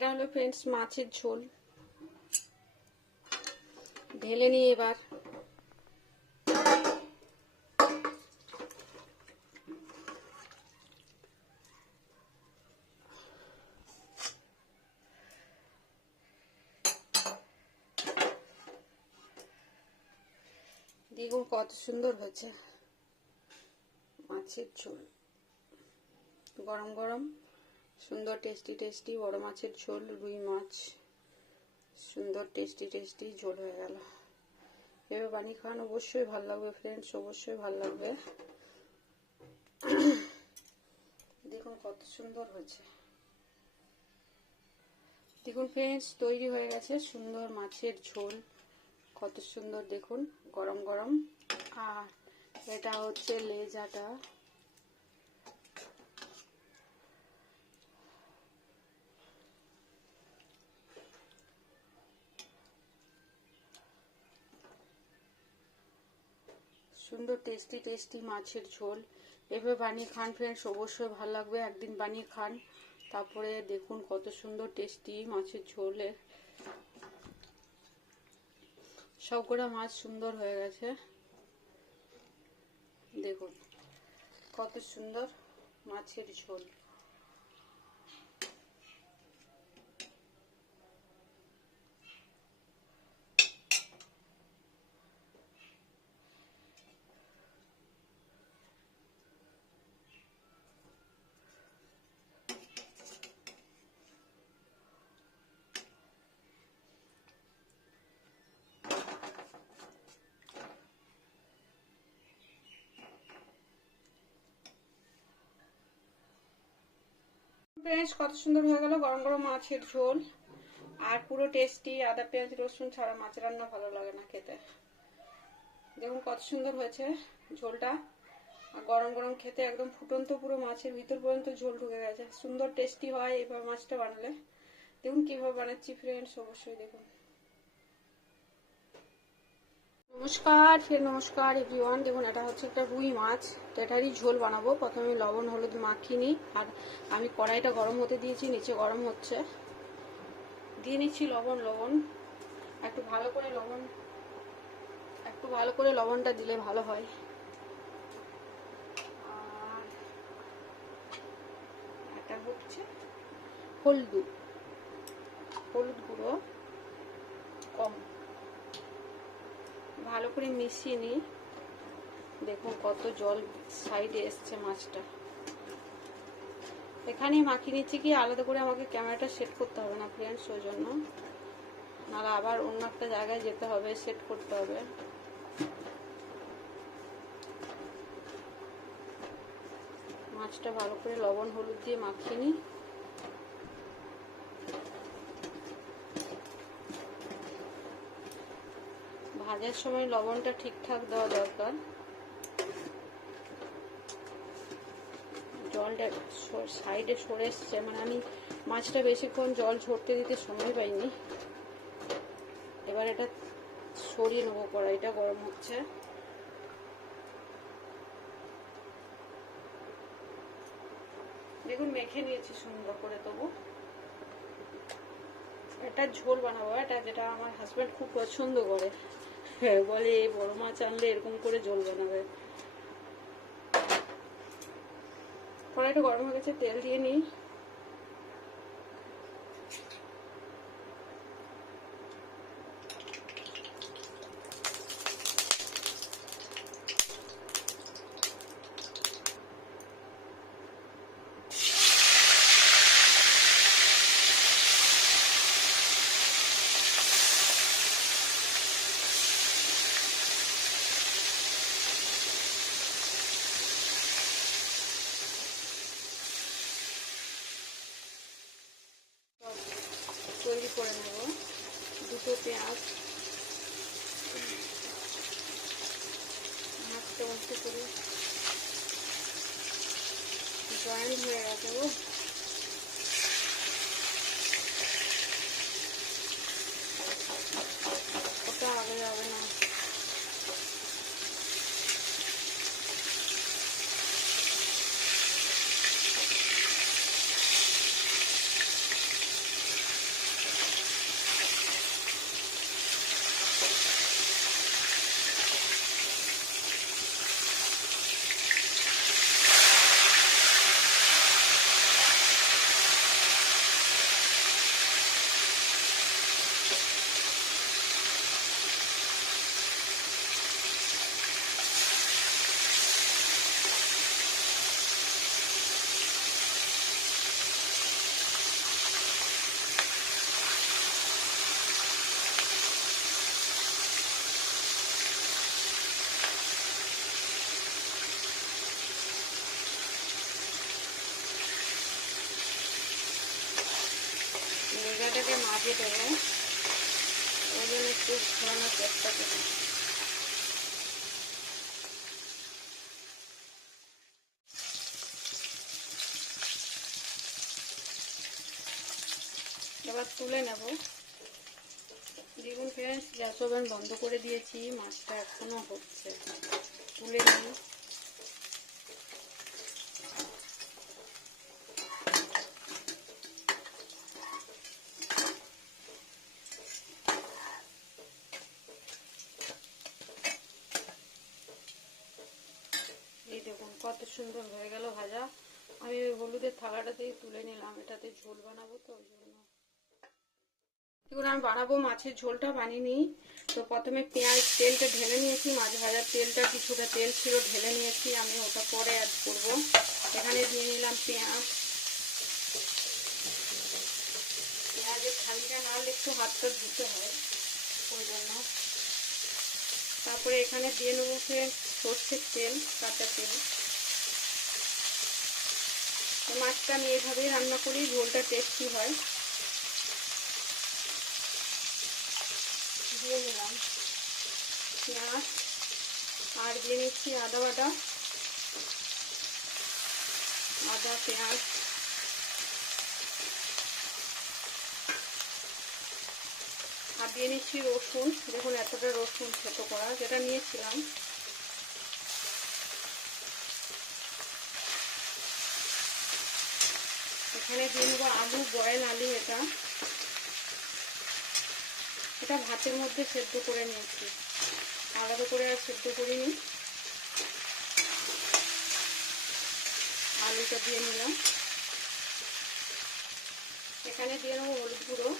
এটা হলো ফ্রেন্ডস মাছের ঝোল। ঢেলে নিই এবার। দেখুন কত সুন্দর হয়েছে। মাছের ঝোল। গরম গরম। সুন্দর টেস্টি টেস্টি বড় মাছের ঝোল, রুই মাছ। সুন্দর টেস্টি টেস্টি ঝোল হয়ে গেল। এবার বানিয়ে খাওয়ান অবশ্যই ভালো লাগবে ফ্রেন্ডস অবশ্যই ভালো লাগবে। দেখুন কত সুন্দর হয়েছে। দেখুন ফ্রেন্ডস তৈরি হয়ে গেছে সুন্দর মাছের ঝোল। কত সুন্দর, দেখুন, গরম গরম। আর এটা হচ্ছে লেজাটা সুন্দর টেস্টি টেস্টি মাছের ঝোল। এভাবে বানিয়ে খান ফ্রেন্ডস অবশ্যই ভালো লাগবে। একদিন বানিয়ে খান। তারপরে দেখুন কত সুন্দর টেস্টি মাছের ঝোলে সবকটা মাছ সুন্দর হয়ে গেছে। দেখুন কত সুন্দর মাছের ঝোল। ফ্রেন্ডস কত সুন্দর হয়ে গেল। গরম গরম মাছের ঝোল। আর পুরো টেস্টি আদা, পেঁয়াজ, রসুন ছাড়া মাছ রান্না ভালো লাগে না খেতে। দেখুন কত সুন্দর হয়েছে ঝোলটা। আর গরম গরম খেতে একদম ফুটন্ত পুরো মাছের ভিতর পর্যন্ত ঝোল ঢুকে গেছে। সুন্দর টেস্টি হয় এবার মাছটা বানালে। দেখুন কীভাবে বানাচ্ছি ফ্রেন্ডস অবশ্যই দেখুন। নমস্কার, ফের নমস্কার এভরিওয়ান দেখুন, এটা হচ্ছে একটা রুই মাছ। এটারই ঝোল বানাবো। প্রথমে লবণ, হলুদ মাখিয়ে নিই। আর আমি কড়াইটা গরম হতে দিয়েছি, নিচে গরম হচ্ছে। দিয়ে নিচ্ছি লবণ লবণ। একটু ভালো করে লবণ, একটু ভালো করে লবণটা দিলে ভালো হয়। আর এটা হচ্ছে হলুদ। হলুদ গুঁড়ো কম। ভালো করে মিশিয়ে নিই। দেখুন কত জল সাইডে এসছে মাছটা। এখানেই মাখিয়ে নিচ্ছি কি, আলাদা করে আমাকে ক্যামেরাটা সেট করতে হবে না ফ্রেন্ডস ওই জন্য। নাহলে আবার অন্য একটা জায়গায় যেতে হবে, সেট করতে হবে। মাছটা ভালো করে লবণ, হলুদ দিয়ে মাখিয়ে নিই। ভাজার সময় লবণটা ঠিকঠাক দেওয়া দরকার। জলটা সাইডে সরে এসছে। মানে আমি মাছটা বেশিক্ষণ জল ঝরতে দিতে সময় পাইনি। এবার এটা সরিয়ে নেব কড়াইটা, গরম হচ্ছে। দেখুন, মেখে নিয়েছি সুন্দর করে তবু। এটা ঝোল বানাবো, এটা যেটা আমার হাজব্যান্ড খুব পছন্দ করে। হ্যাঁ বলে বড় মাছ আনলে এরকম করে জল বানাবে। কড়াইটা গরম হয়ে গেছে, তেল দিয়ে নিই তৈরি করে নেব দুটো পেঁয়াজ অল্প করে। জয়েন হয়ে গেছে গো ওটা আগে যাবে না দেবো। একটু ঘোরানোর চেষ্টা করি। এবার তুলে নেব। দেখুন ফ্রেন্ডস গ্যাস ওভেন বন্ধ করে দিয়েছি, মাছটা এখনও হচ্ছে। তুলে নিই এই দেখুন কত সুন্দর হয়ে গেল ভাজা। আমি ওই হলুদের থালাটাতেই তুলে নিলাম, এটাতে ঝোল বানাবো তো, ওই জন্য। আমি বানাবো মাছের ঝোলটা, বানিয়ে নিই। তো প্রথমে পেঁয়াজ তেলটা ঢেলে নিয়েছি, মাছ ভাজার তেলটা, কিছুটা তেল ছিল, ঢেলে নিয়েছি। আমি ওটা পরে অ্যাড করব। এখানে দিয়ে নিলাম পেঁয়াজ। পেঁয়াজের খালিটা নাহলে একটু হাতটা ধুতে হয়, ওই জন্য। তারপরে এখানে দিয়ে নেব সর্ষের তেল, কাঁচা তেল। মাছটা আমি এভাবেই রান্না করি, ঝোলটা টেস্টি হয়। দিয়ে নিলাম পেঁয়াজ আর দিয়ে নিচ্ছি আদা বাটা। আদা, পেঁয়াজ। আর দিয়ে নিচ্ছি রসুন। দেখুন এতটা রসুন ছোটো করা, যেটা নিয়েছিলাম। এখানে দিয়ে নেব আলু, বয়েল আলু এটা। এটা ভাতের মধ্যে সেদ্ধ করে নিয়েছি। আলাদা করে আর সেদ্ধ করিনি। আলুটা দিয়ে নিলাম। এখানে দিয়ে নেব হলুদ গুঁড়ো।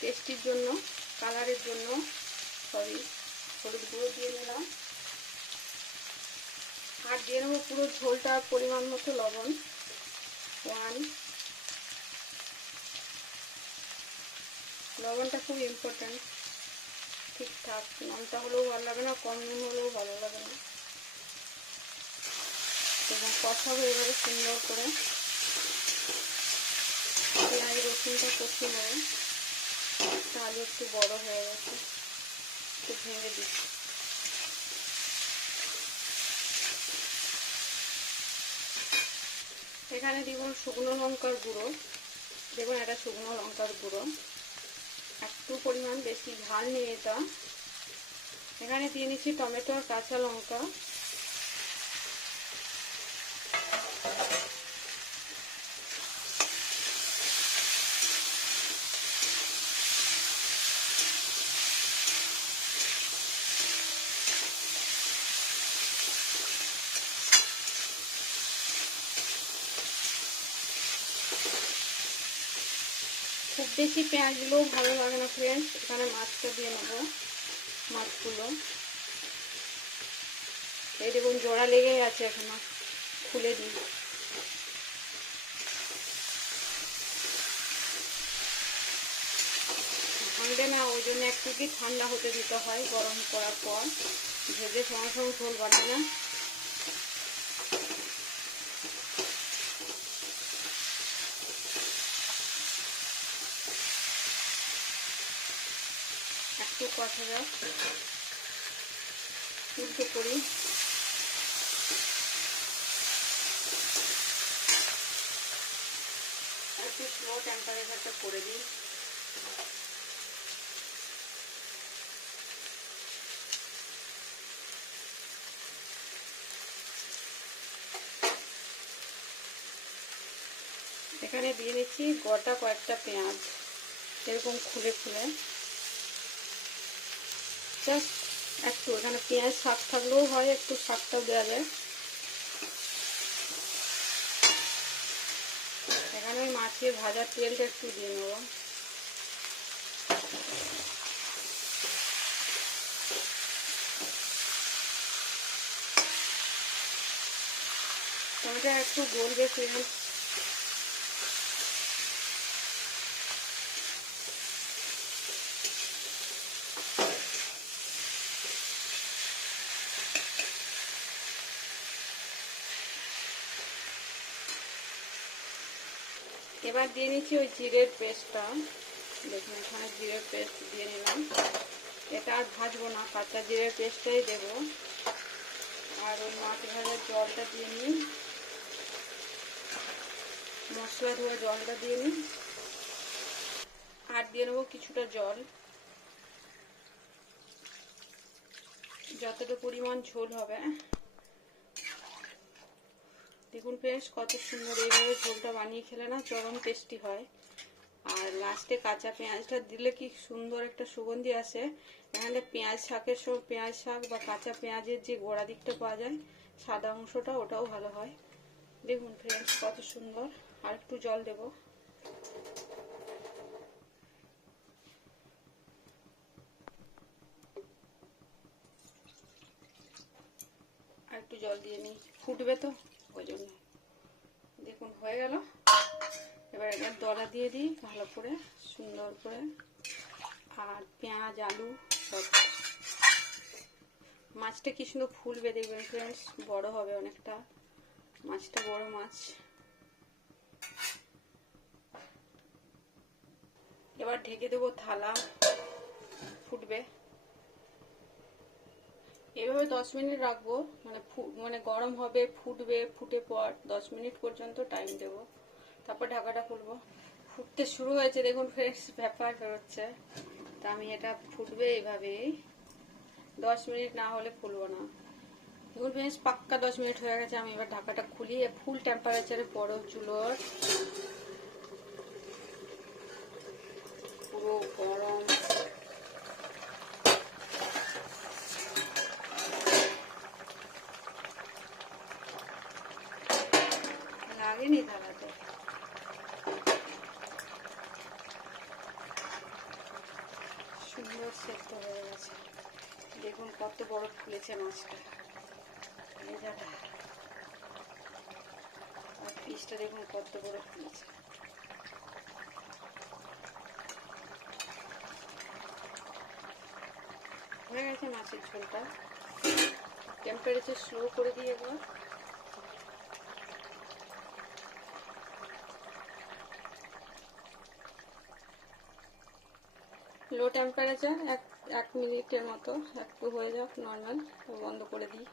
টেস্টির জন্য কালারের জন্য সরি হলুদ গুঁড়ো দিয়ে নিলাম। আর দিয়ে নেব পুরো ঝোলটা পরিমাণ মতো লবণ। ওয়ান লবণটা খুব ইম্পর্ট্যান্ট ঠিকঠাক নুনটা হলেও ভালো লাগে না, কম নুন হলেও ভালো লাগে না। এবং কষাবো এভাবে সুন্দর করে। পেঁয়াজ, রসুনটা কষে নেবে। তাহলে একটু বড় হয়ে গেছে। একটু ভেঙে দিচ্ছি। এখানে দিব শুকনো লঙ্কার গুঁড়ো। দেখুন এটা শুকনো লঙ্কার গুঁড়ো। একটু পরিমাণ বেশি ঝাল নিয়ে যেতাম এখানে দিয়ে নিচ্ছি টমেটো আর কাঁচা লঙ্কা খুব বেশি পেঁয়াজ দিলেও ভালো লাগে না ফ্রেন্ডস এখানে মাছটা দিয়ে নেব, মাছগুলো। এই দেখুন, জোড়া লেগেই আছে এখনও, খুলে দিই। ভাঙবে না, ওই জন্য একটু কি ঠান্ডা হতে দিতে হয়, গরম করার পর। ভেজে সঙ্গে সঙ্গে ঝোল বানায় না। কষা উল্টো করি একটু স্লো টেম্পারেচারটা করে দিই। এখানে দিয়ে নিচ্ছি গোটা কয়েকটা পেঁয়াজ, এরকম খুলে খুলে। জাস্ট একটু এখানে পেঁয়াজ শাক থাকলেও হয়, একটু শাকটাও দেওয়া যায়। এখানে ওই মাছের ভাজার তেলটা একটু দিয়ে নেব। টমেটো একটু গলবে ফ্রেন্ডস এবার দিয়ে নিচ্ছি ওই জিরের পেস্টটা। দেখুন, এখানে জিরের পেস্ট দিয়ে নিলাম। এটা আর ভাজবো না, কাঁচা জিরের পেস্টটাই দেবো। আর ওই মাছ ভাজার জলটা দিয়ে নিই। মশলা ধোয়া জলটা দিয়ে নিই। আর দিয়ে নেব কিছুটা জল। যতটা পরিমাণ ঝোল হবে দেখুন বেশ কত সুন্দর এইভাবে ঝোলটা বানিয়ে খেলে না চরম টেস্টি হয়। আর লাস্টে কাঁচা পেঁয়াজটা দিলে কি সুন্দর একটা সুগন্ধি আসে। এখানে পেঁয়াজ শাকের সময় পেঁয়াজ শাক বা কাঁচা পেঁয়াজের যে গোড়া দিকটা পাওয়া যায়, সাদা অংশটা ওটাও ভালো হয়। দেখুন ফ্রেন্ডস কত সুন্দর, আর একটু জল দেবো। আর একটু জল দিয়ে নিই। ফুটবে তো? জন্য। দেখুন, হয়ে গেল। এবার এবার দলা দিয়ে দিই, ভালো করে, সুন্দর করে। আর পেঁয়াজ, আলু সব। মাছটা কি সুন্দর ফুলবে দেখবেন ফ্রেন্ডস বড় হবে অনেকটা। মাছটা বড় মাছ। এবার ঢেকে দেবো থালা। ফুটবে। এভাবে দশ মিনিট রাখব। মানে মানে গরম হবে, ফুটবে, ফুটে পর দশ মিনিট পর্যন্ত টাইম দেব। তারপর ঢাকাটা খুলবো। ফুটতে শুরু হয়েছে, দেখুন ফ্রেশ ব্যাপার বেরোচ্ছে তা আমি এটা ফুটবে এইভাবেই। দশ মিনিট না হলে খুলবো না। দেখুন ফ্রেন্ডস পাক্কা দশ মিনিট হয়ে গেছে। আমি এবার ঢাকাটা খুলি ফুল টেম্পারেচারে বড় চুলোর। পুরো গরম লাগেনি থালাতে সুন্দর সেদ্ধ হয়ে গেছে দেখুন কত বড় ফুলেছে মাছটা ভেজাটা আর পিসটা দেখুন কত বড় ফুলেছে হয়ে গেছে মাছের ঝোলটা। টেম্পারেচার স্লো করে দিই একবার। লো টেম্পারেচার এক এক মিনিটের মতো একটু হয়ে যাক নর্মাল বন্ধ করে দিই।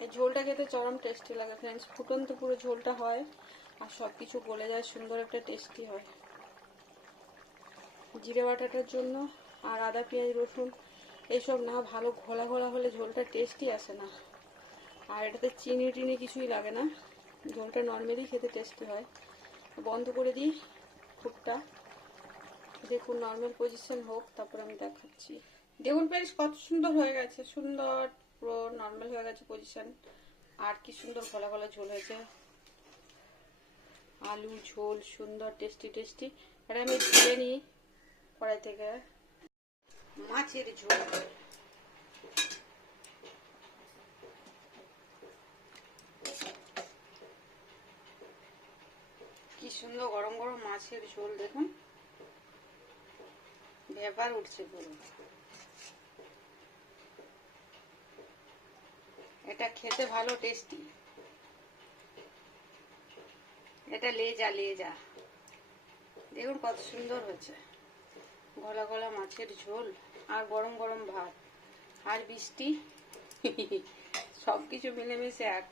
এই ঝোলটা খেতে চরম টেস্টি লাগে ফ্রেন্ডস ফুটন্ত পুরো ঝোলটা হয়, আর সব কিছু গলে যায়, সুন্দর একটা টেস্টি হয়। জিরে বাটাটার জন্য আর আদা, পেঁয়াজ, রসুন এইসব না, ভালো ঘোলা ঘোলা হলে ঝোলটা টেস্টি আসে না। আর এটাতে চিনি টিনি কিছুই লাগে না। ঝোলটা নর্মালি খেতে টেস্টি হয়। বন্ধ করে দিই খুবটা দেখুন নর্মাল পজিশন হোক, তারপর আমি দেখাচ্ছি। দেখুন প্যারিস কত সুন্দর হয়ে গেছে। সুন্দর, পুরো নর্মাল হয়ে গেছে পজিশন আর কি সুন্দর গলা গলা ঝোল হয়েছে। আলু ঝোল, সুন্দর টেস্টি টেস্টি এটা আমি ধুয়ে নিই কড়াই থেকে। মাছের ঝোল। কি সুন্দর গরম গরম মাছের ঝোল, দেখুন। ব্যাপার উঠছে পুরো এটা খেতে ভালো টেস্টি এটা লেজা লেজা। দেখুন কত সুন্দর হয়েছে। গলা গলা মাছের ঝোল আর গরম গরম ভাত। আর বৃষ্টি। সবকিছু মিলেমিশে এক